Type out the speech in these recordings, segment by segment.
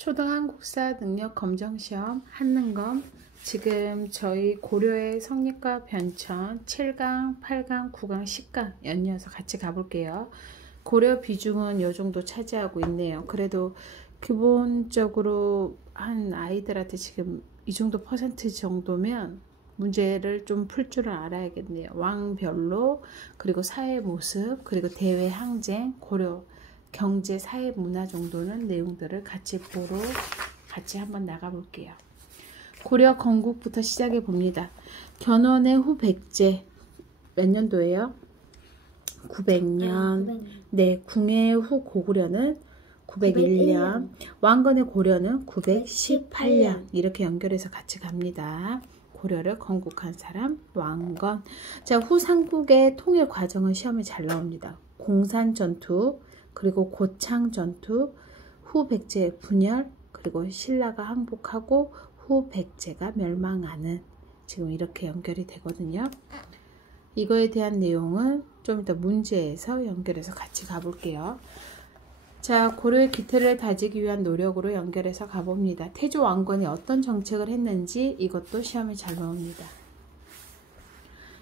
초등한국사 능력 검정시험 한능검. 지금 저희 고려의 성립과 변천 7강, 8강, 9강, 10강 연이어서 같이 가볼게요. 고려 비중은 요 정도 차지하고 있네요. 그래도 기본적으로 한 아이들한테 지금 이 정도 퍼센트 정도면 문제를 좀 풀 줄을 알아야겠네요. 왕별로, 그리고 사회 모습, 그리고 대외 항쟁, 고려 경제, 사회, 문화 정도는 내용들을 같이 보러 같이 한번 나가 볼게요. 고려 건국부터 시작해 봅니다. 견훤의 후 백제 몇 년도예요? 900년. 네, 궁의 후 고구려는 901년. 왕건의 고려는 918년. 이렇게 연결해서 같이 갑니다. 고려를 건국한 사람 왕건. 자, 후 삼국의 통일 과정은 시험에 잘 나옵니다. 공산 전투, 그리고 고창 전투, 후 백제의 분열, 그리고 신라가 항복하고 후 백제가 멸망하는, 지금 이렇게 연결이 되거든요. 이거에 대한 내용은 좀 이따 문제에서 연결해서 같이 가볼게요. 자, 고려의 기틀을 다지기 위한 노력으로 연결해서 가봅니다. 태조 왕건이 어떤 정책을 했는지 이것도 시험에 잘 나옵니다.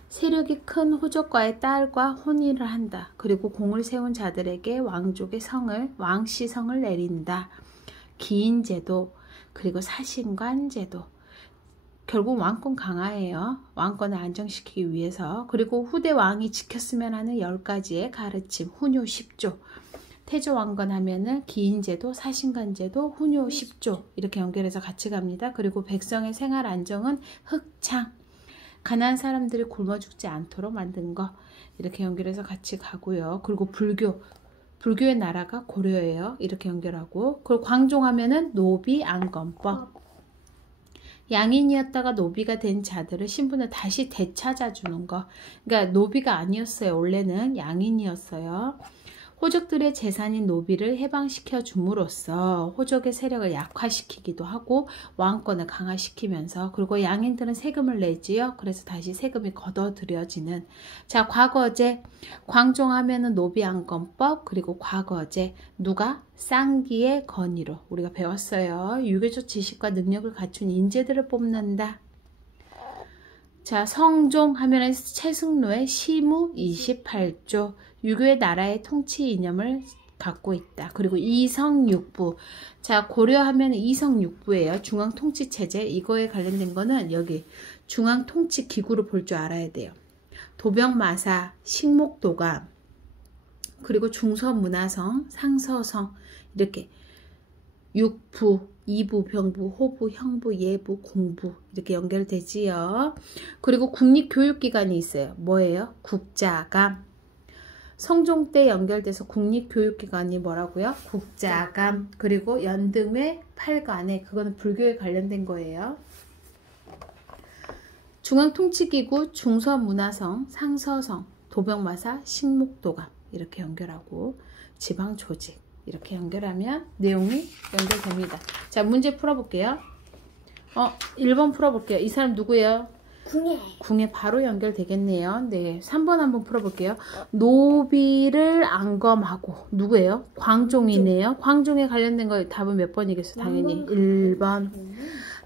세력이 큰 호족과의 딸과 혼인을 한다. 그리고 공을 세운 자들에게 왕족의 성을, 왕씨성을 내린다. 기인제도, 그리고 사신관제도. 결국 왕권 강화예요. 왕권을 안정시키기 위해서. 그리고 후대 왕이 지켰으면 하는 10가지의 가르침, 훈요 10조. 태조 왕건 하면은 기인제도, 사신관제도, 훈요 10조 이렇게 연결해서 같이 갑니다. 그리고 백성의 생활 안정은 흑창, 가난한 사람들이 굶어 죽지 않도록 만든 거, 이렇게 연결해서 같이 가고요. 그리고 불교의 나라가 고려예요. 이렇게 연결하고, 그리고 광종하면은 노비 안건법. 양인이었다가 노비가 된 자들을 신분을 다시 되찾아주는 거. 그러니까 노비가 아니었어요. 원래는 양인이었어요. 호족들의 재산인 노비를 해방시켜 줌으로써 호족의 세력을 약화시키기도 하고 왕권을 강화시키면서, 그리고 양인들은 세금을 내지요. 그래서 다시 세금이 걷어들여지는. 자, 과거제. 광종하면은 노비안건법, 그리고 과거제. 누가? 쌍기의 건의로 우리가 배웠어요. 유교적 지식과 능력을 갖춘 인재들을 뽑는다. 자, 성종 하면은 최승로의 시무 28조. 유교의 나라의 통치 이념을 갖고 있다. 그리고 이성육부. 자, 고려하면 이성육부예요. 중앙통치체제. 이거에 관련된 거는 여기 중앙통치기구로 볼 줄 알아야 돼요. 도병마사, 식목도감, 그리고 중서문화성, 상서성, 이렇게 육부, 이부, 병부, 호부, 형부, 예부, 공부 이렇게 연결되지요. 그리고 국립교육기관이 있어요. 뭐예요? 국자감. 성종 때 연결돼서 국립교육기관이 뭐라고요? 국자감. 그리고 연등회 8관에, 그거는 불교에 관련된 거예요. 중앙통치기구, 중서문화성, 상서성, 도병마사, 식목도감 이렇게 연결하고, 지방조직 이렇게 연결하면 내용이 연결됩니다. 자, 문제 풀어볼게요. 1번 풀어볼게요. 이 사람 누구예요? 궁에 바로 연결되겠네요. 네, 3번 한번 풀어볼게요. 노비를 안검하고, 누구예요? 광종이네요. 광종에 관련된 거 답은 몇 번이겠어요? 당연히 1번.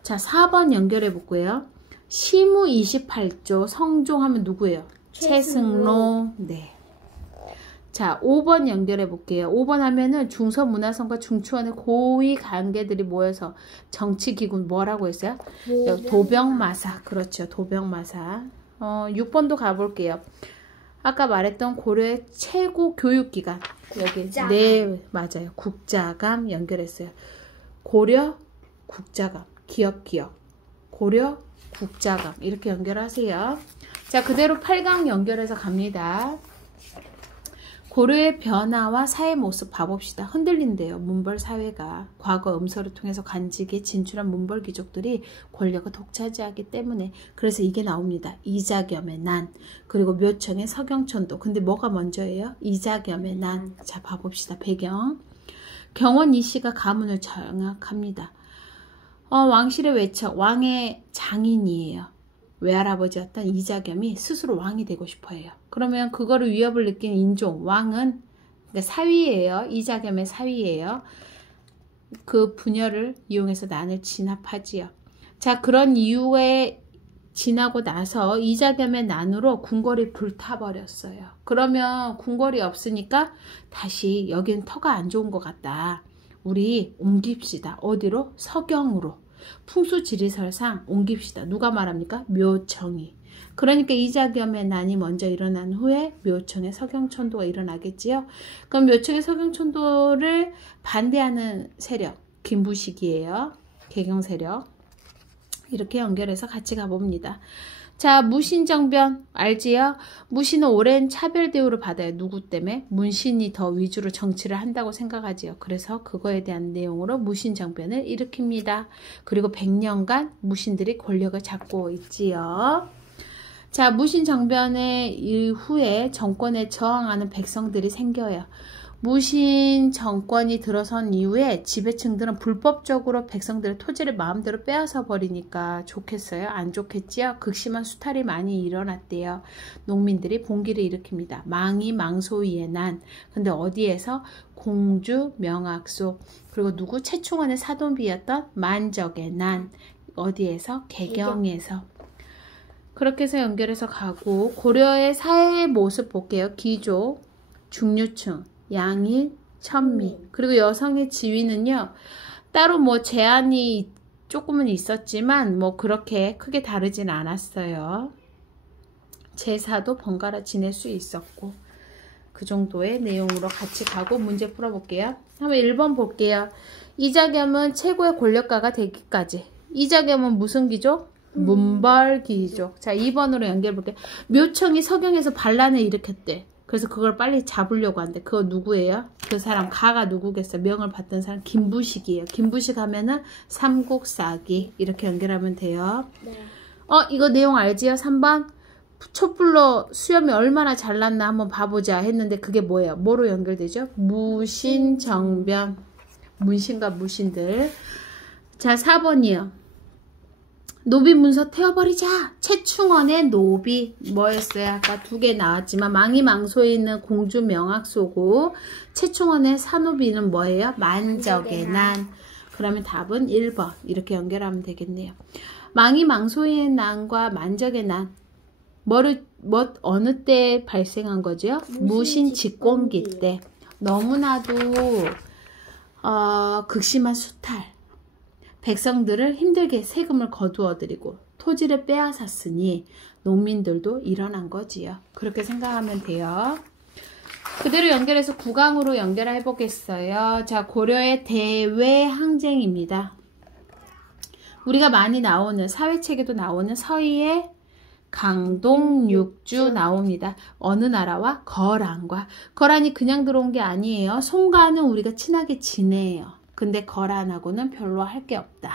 자, 4번 연결해 볼게요. 시무 28조 성종 하면 누구예요? 최승로. 네. 자, 5번 연결해 볼게요. 5번 하면은 중서문화성과 중추원의 고위 관계들이 모여서 정치기구 뭐라고 했어요? 도병마사. 그렇죠. 도병마사. 6번도 가볼게요. 아까 말했던 고려의 최고 교육기관. 여기. 국자감. 네, 맞아요. 국자감 연결했어요. 고려 국자감. 기업. 고려 국자감. 이렇게 연결하세요. 자, 그대로 8강 연결해서 갑니다. 고려의 변화와 사회 모습 봐봅시다. 흔들린대요. 문벌 사회가. 과거 음서를 통해서 간직에 진출한 문벌 귀족들이 권력을 독차지하기 때문에. 그래서 이게 나옵니다. 이자겸의 난. 그리고 묘청의 서경천도. 근데 뭐가 먼저예요? 이자겸의 난. 자, 봐봅시다. 배경. 경원 이씨가 가문을 장악합니다. 왕실의 외척. 왕의 장인이에요. 외할아버지였던 이자겸이 스스로 왕이 되고 싶어해요. 그러면 그거를 위협을 느낀 인종, 왕은 그러니까 사위예요. 이자겸의 사위예요. 그 분열을 이용해서 난을 진압하지요. 자, 그런 이후에 지나고 나서 이자겸의 난으로 궁궐이 불타버렸어요. 그러면 궁궐이 없으니까 다시 여긴 터가 안 좋은 것 같다. 우리 옮깁시다. 어디로? 서경으로. 풍수지리설상 옮깁시다. 누가 말합니까? 묘청이. 그러니까 이자겸의 난이 먼저 일어난 후에 묘청의 서경천도가 일어나겠지요. 그럼 묘청의 서경천도를 반대하는 세력, 김부식이에요. 개경세력. 이렇게 연결해서 같이 가봅니다. 자, 무신정변 알지요? 무신은 오랜 차별 대우를 받아요. 누구 때문에? 문신이 더 위주로 정치를 한다고 생각하지요. 그래서 그거에 대한 내용으로 무신정변을 일으킵니다. 그리고 100년간 무신들이 권력을 잡고 있지요. 자, 무신정변의 이후에 정권에 저항하는 백성들이 생겨요. 무신 정권이 들어선 이후에 지배층들은 불법적으로 백성들의 토지를 마음대로 빼앗아 버리니까 좋겠어요? 안 좋겠지요? 극심한 수탈이 많이 일어났대요. 농민들이 봉기를 일으킵니다. 망이 망소위의 난. 근데 어디에서? 공주 명악속. 그리고 누구? 최충원의 사돈비였던 만적의 난. 어디에서? 개경에서. 그렇게 해서 연결해서 가고 고려의 사회의 모습 볼게요. 귀족, 중류층, 양인, 천미. 그리고 여성의 지위는요. 따로 뭐 제한이 조금은 있었지만 뭐 그렇게 크게 다르진 않았어요. 제사도 번갈아 지낼 수 있었고 그 정도의 내용으로 같이 가고 문제 풀어볼게요. 한번 1번 볼게요. 이자겸은 최고의 권력가가 되기까지. 이자겸은 무슨 귀족? 문벌귀족. 자, 2번으로 연결해 볼게요. 묘청이 서경에서 반란을 일으켰대. 그래서 그걸 빨리 잡으려고 한대. 그거 누구예요? 그 사람 가가 누구겠어요? 명을 받던 사람 김부식이에요. 김부식 하면은 삼국사기. 이렇게 연결하면 돼요. 네. 이거 내용 알지요? 3번. 촛불로 수염이 얼마나 잘났나 한번 봐보자 했는데 그게 뭐예요? 뭐로 연결되죠? 무신정변. 문신과 무신들. 자, 4번이요. 노비 문서 태워버리자. 최충원의 노비 뭐였어요? 아까 2개 나왔지만 망이 망소에 있는 공주 명악소고 최충원의 사노비는 뭐예요? 만적의 난. 그러면 답은 1번 이렇게 연결하면 되겠네요. 망이 망소의 난과 만적의 난 어느 때 발생한 거죠? 무신 집권기 때. 너무나도 극심한 수탈. 백성들을 힘들게 세금을 거두어들이고 토지를 빼앗았으니 농민들도 일어난 거지요. 그렇게 생각하면 돼요. 그대로 연결해서 구강으로 연결해 보겠어요. 자, 고려의 대외항쟁입니다. 우리가 많이 나오는 사회책에도 나오는 서희의 강동육주 나옵니다. 어느 나라와? 거란과. 거란이 그냥 들어온 게 아니에요. 송가는 우리가 친하게 지내요. 근데 거란하고는 별로 할 게 없다.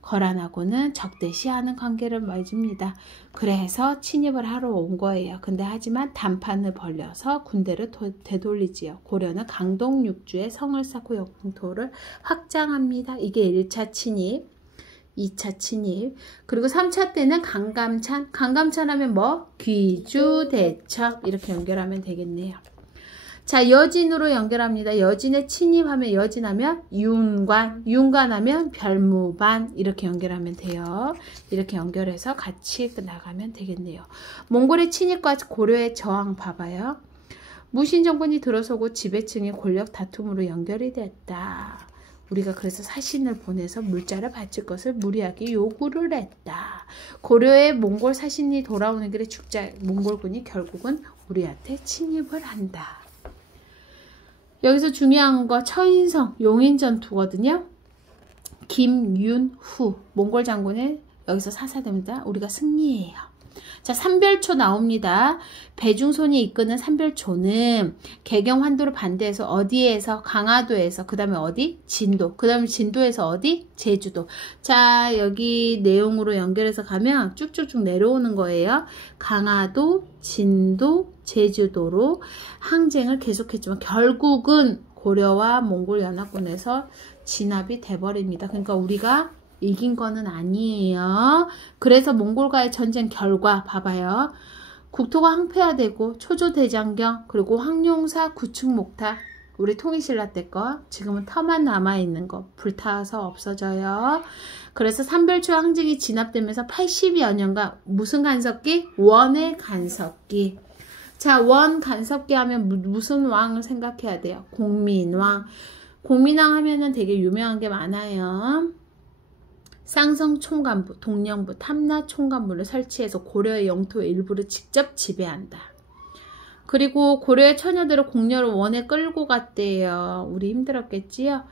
거란하고는 적대시하는 관계를 맺습니다. 그래서 침입을 하러 온 거예요. 근데 하지만 단판을 벌려서 군대를 되돌리지요. 고려는 강동육주의 성을 쌓고 영토를 확장합니다. 이게 1차 침입, 2차 침입. 그리고 3차 때는 강감찬. 강감찬 하면 뭐? 귀주대첩. 이렇게 연결하면 되겠네요. 자, 여진으로 연결합니다. 여진에 침입하면 여진하면 윤관, 윤관하면 별무반 이렇게 연결하면 돼요. 이렇게 연결해서 같이 나가면 되겠네요. 몽골의 침입과 고려의 저항 봐봐요. 무신정권이 들어서고 지배층의 권력 다툼으로 연결이 됐다. 우리가 그래서 사신을 보내서 물자를 바칠 것을 무리하게 요구를 했다. 고려의 몽골 사신이 돌아오는 길에 죽자 몽골군이 결국은 우리한테 침입을 한다. 여기서 중요한 거 처인성 용인전투거든요. 김윤후 몽골 장군의 여기서 사사됩니다. 우리가 승리해요. 자, 삼별초 나옵니다. 배중손이 이끄는 삼별초는 개경 환도를 반대해서 어디에서? 강화도에서. 그 다음에 어디? 진도. 그 다음에 진도에서 어디? 제주도. 자, 여기 내용으로 연결해서 가면 쭉쭉쭉 내려오는 거예요. 강화도, 진도, 제주도로 항쟁을 계속했지만 결국은 고려와 몽골 연합군에서 진압이 돼버립니다. 그러니까 우리가 이긴 거는 아니에요. 그래서 몽골과의 전쟁 결과 봐봐요. 국토가 황폐화되고 초조대장경 그리고 황룡사 구축목타 우리 통일신라 때 거. 지금은 터만 남아있는 거. 불타서 없어져요. 그래서 삼별초 항쟁이 진압되면서 80여 년간 무슨 간섭기? 원의 간섭기. 자, 원 간섭기 하면 무슨 왕을 생각해야 돼요? 공민왕. 공민왕 하면은 되게 유명한 게 많아요. 쌍성 총관부, 동령부, 탐나 총관부를 설치해서 고려의 영토의 일부를 직접 지배한다. 그리고 고려의 처녀들을 공녀를 원에 끌고 갔대요. 우리 힘들었겠지요?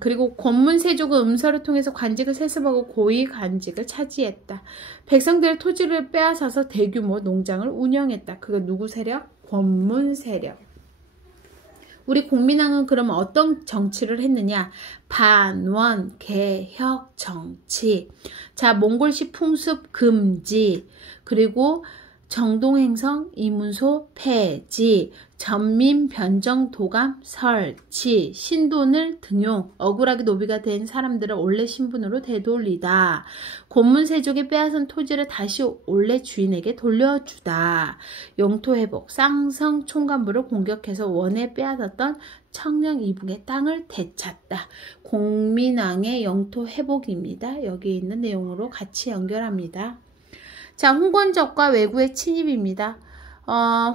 그리고 권문세족은 음서를 통해서 관직을 세습하고 고위 관직을 차지했다. 백성들의 토지를 빼앗아서 대규모 농장을 운영했다. 그거 누구 세력? 권문 세력. 우리 공민왕은 그러면 어떤 정치를 했느냐? 반원, 개혁 정치. 자, 몽골식 풍습 금지. 그리고 정동행성, 이문소 폐지, 전민 변정 도감 설치, 신돈을 등용, 억울하게 노비가 된 사람들을 원래 신분으로 되돌리다, 권문세족이 빼앗은 토지를 다시 원래 주인에게 돌려주다, 영토회복, 쌍성 총관부를 공격해서 원에 빼앗았던 청령 이북의 땅을 되찾다. 공민왕의 영토회복입니다. 여기 있는 내용으로 같이 연결합니다. 자, 홍건적과 왜구의 침입입니다.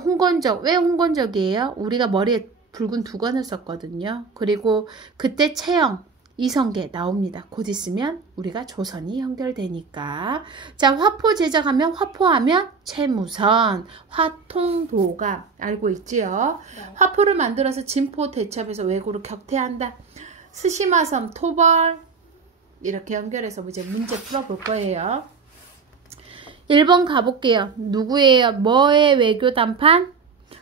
홍건적, 왜 홍건적이에요? 우리가 머리에 붉은 두건을 썼거든요. 그리고 그때 채영, 이성계 나옵니다. 곧 있으면 우리가 조선이 연결되니까. 자, 화포 제작하면, 화포하면 최무선, 화통도가 알고 있지요? 네. 화포를 만들어서 진포 대첩에서 왜구를 격퇴한다. 스시마섬, 토벌 이렇게 연결해서 이제 문제 풀어볼 거예요. 1번 가볼게요. 누구예요? 뭐의 외교 단판?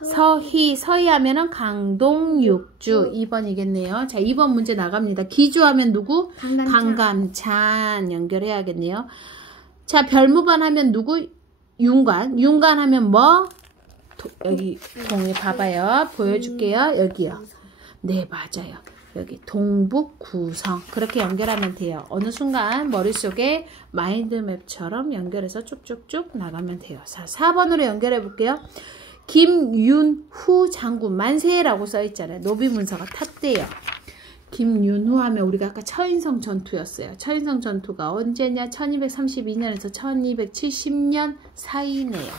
서희. 서희 하면은 강동육주. 2번이겠네요. 자, 2번 문제 나갑니다. 기주하면 누구? 강감찬. 연결해야겠네요. 자, 별무반 하면 누구? 윤관. 윤관 하면 뭐? 여기 동이 봐봐요. 보여줄게요. 여기요. 네, 맞아요. 여기 동북구성. 그렇게 연결하면 돼요. 어느 순간 머릿속에 마인드맵처럼 연결해서 쭉쭉쭉 나가면 돼요. 자, 4번으로 연결해 볼게요. 김윤후 장군 만세라고 써있잖아요. 노비문서가 탔대요. 김윤후 하면 우리가 아까 처인성 전투였어요. 처인성 전투가 언제냐? 1232년에서 1270년 사이네요.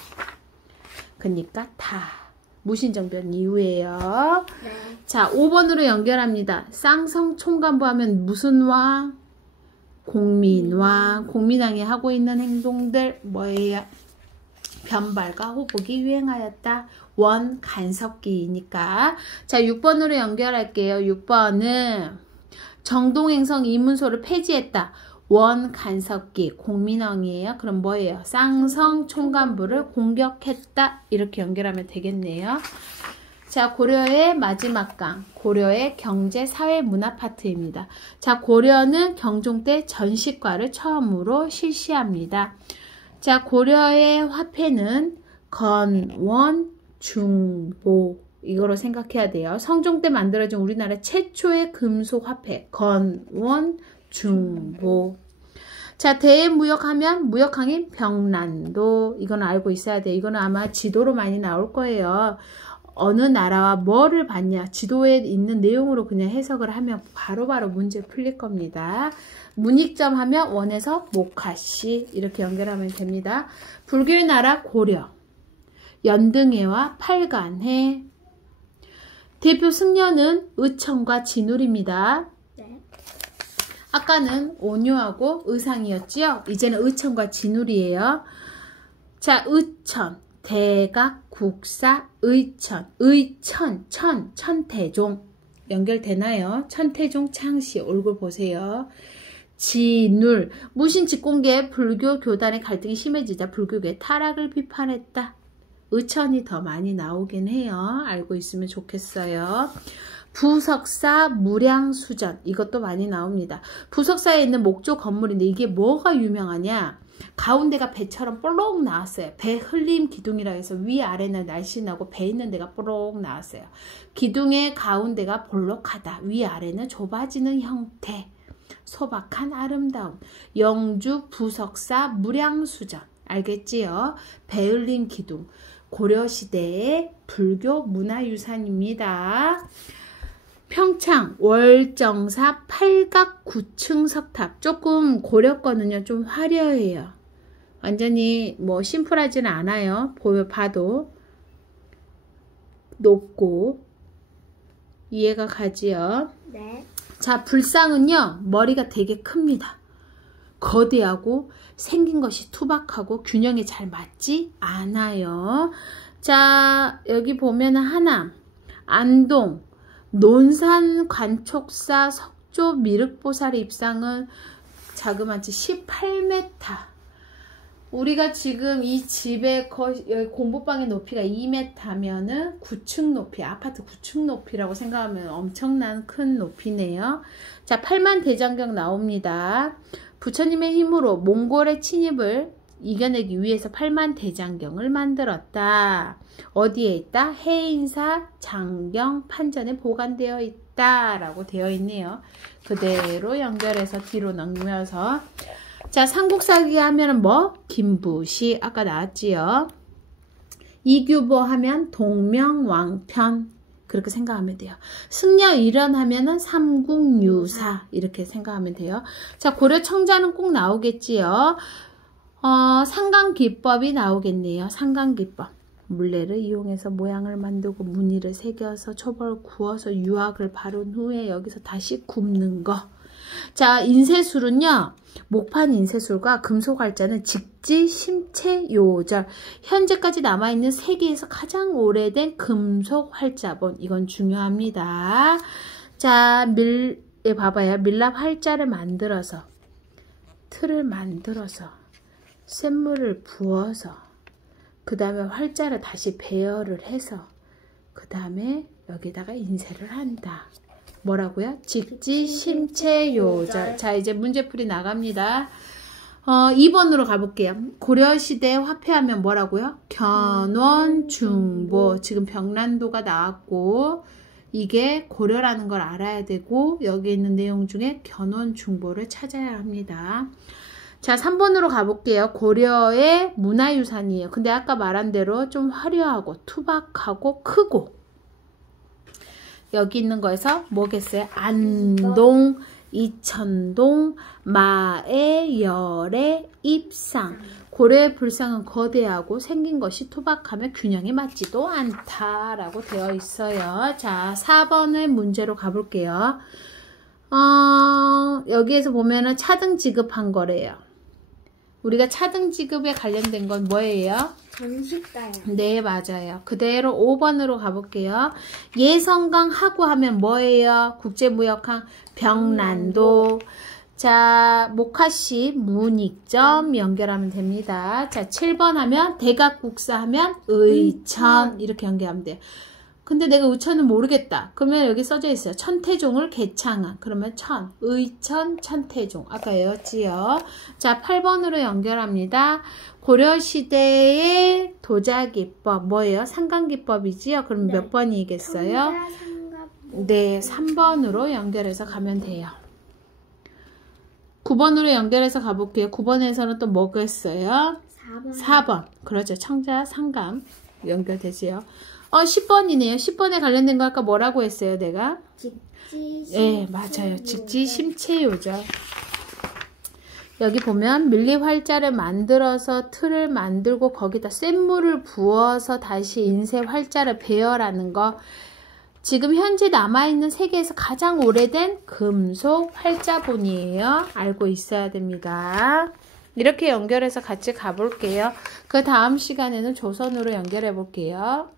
그러니까 다 무신정변 이후에요. 네. 자, 5번으로 연결합니다. 쌍성 총관부 하면 무슨 왕? 공민왕. 공민왕이 하고 있는 행동들 뭐예요? 변발과 호복이 유행하였다. 원 간섭기이니까. 자, 6번으로 연결할게요. 6번은 정동행성 이문소를 폐지했다. 원 간섭기 공민왕이에요. 그럼 뭐예요? 쌍성 총관부를 공격했다. 이렇게 연결하면 되겠네요. 자, 고려의 마지막 강, 고려의 경제, 사회, 문화 파트입니다. 자, 고려는 경종 때 전시과를 처음으로 실시합니다. 자, 고려의 화폐는 건원, 중보 이거로 생각해야 돼요. 성종 때 만들어진 우리나라 최초의 금속 화폐 건원, 중보. 자, 대무역하면 무역항인 병란도. 이건 알고 있어야 돼요. 이거는 아마 지도로 많이 나올 거예요. 어느 나라와 뭐를 봤냐 지도에 있는 내용으로 그냥 해석을 하면 바로바로 문제 풀릴 겁니다. 문익점 하면 원에서 모카시 이렇게 연결하면 됩니다. 불교의 나라 고려, 연등해와 팔간해. 대표 승려는 의천과 진울입니다. 아까는 온유하고 의상이었지요. 이제는 의천과 진울이에요. 자, 의천, 대각, 국사, 의천, 의천, 천태종 연결되나요? 천태종 창씨 얼굴 보세요. 진울, 무신직공계 불교 교단의 갈등이 심해지자 불교계 타락을 비판했다. 의천이 더 많이 나오긴 해요. 알고 있으면 좋겠어요. 부석사 무량수전 이것도 많이 나옵니다. 부석사에 있는 목조 건물인데 이게 뭐가 유명하냐? 가운데가 배처럼 볼록 나왔어요. 배 흘림 기둥이라 해서 위아래는 날씬하고 배 있는 데가 볼록 나왔어요. 기둥의 가운데가 볼록하다. 위아래는 좁아지는 형태. 소박한 아름다움. 영주 부석사 무량수전 알겠지요? 배 흘림 기둥. 고려시대의 불교 문화유산입니다. 평창 월정사 팔각 9층 석탑. 조금 고렸거든요. 좀 화려해요. 완전히 뭐 심플하지는 않아요. 봐도 높고 이해가 가지요. 네. 자, 불상은요 머리가 되게 큽니다. 거대하고 생긴 것이 투박하고 균형이 잘 맞지 않아요. 자, 여기 보면은 하남, 안동, 논산 관촉사 석조 미륵보살의 입상은 자그마치 18m. 우리가 지금 이 집의 공부방의 높이가 2m면은 9층 높이, 아파트 9층 높이라고 생각하면 엄청난 큰 높이네요. 자, 팔만대장경 나옵니다. 부처님의 힘으로 몽골의 침입을 이겨내기 위해서 팔만대장경을 만들었다. 어디에 있다? 해인사 장경 판전에 보관되어 있다 라고 되어 있네요. 그대로 연결해서 뒤로 넘겨서, 자, 삼국사기 하면은 뭐? 김부시 아까 나왔지요. 이규보 하면 동명왕편 그렇게 생각하면 돼요. 승려일원 하면은 삼국유사 이렇게 생각하면 돼요. 자, 고려청자는 꼭 나오겠지요. 상강기법이 나오겠네요. 상강기법. 물레를 이용해서 모양을 만들고 무늬를 새겨서 초벌 구워서 유학을 바른 후에 여기서 다시 굽는 거. 자, 인쇄술은요. 목판 인쇄술과 금속 활자는 직지, 심체, 요절. 현재까지 남아있는 세계에서 가장 오래된 금속 활자본. 이건 중요합니다. 자, 봐봐요. 밀랍 활자를 만들어서, 틀을 만들어서, 쇳물을 부어서, 그 다음에 활자를 다시 배열을 해서, 그 다음에 여기다가 인쇄를 한다. 뭐라고요? 직지, 심체, 요절. 자, 이제 문제풀이 나갑니다. 2번으로 가볼게요. 고려시대 화폐하면 뭐라고요? 견원, 중보. 지금 병란도가 나왔고, 이게 고려라는 걸 알아야 되고, 여기 있는 내용 중에 견원, 중보를 찾아야 합니다. 자, 3번으로 가볼게요. 고려의 문화유산이에요. 근데 아까 말한 대로 좀 화려하고, 투박하고, 크고, 여기 있는 거에서 뭐겠어요? 안동, 이천동, 마애, 열애, 입상. 고려의 불상은 거대하고 생긴 것이 투박하며 균형이 맞지도 않다라고 되어 있어요. 자, 4번의 문제로 가볼게요. 여기에서 보면은 차등 지급한 거래요. 우리가 차등 지급에 관련된 건 뭐예요? 전시가요. 네, 맞아요. 그대로 5번으로 가볼게요. 예성강 하구 하면 뭐예요? 국제무역항 병란도. 자, 모카시 문익점 연결하면 됩니다. 자, 7번 하면 대각국사 하면 의천 이렇게 연결하면 돼요. 근데 내가 의천은 모르겠다. 그러면 여기 써져 있어요. 천태종을 개창한. 그러면 의천, 천태종. 아까 외웠지요. 자, 8번으로 연결합니다. 고려시대의 도자기법. 뭐예요? 상강기법이지요? 그럼 네. 몇 번이겠어요? 네, 3번으로 연결해서 가면 돼요. 9번으로 연결해서 가볼게요. 9번에서는 또 뭐겠어요? 4번. 그렇죠. 청자, 상감 연결되지요. 10번이네요. 10번에 관련된 거 아까 뭐라고 했어요, 내가? 직지, 네, 맞아요. 직지, 심체, 요절. 여기 보면 밀립 활자를 만들어서 틀을 만들고 거기다 쇳물을 부어서 다시 인쇄 활자를 배열하는 거. 지금 현재 남아있는 세계에서 가장 오래된 금속 활자본이에요. 알고 있어야 됩니다. 이렇게 연결해서 같이 가볼게요. 그 다음 시간에는 조선으로 연결해 볼게요.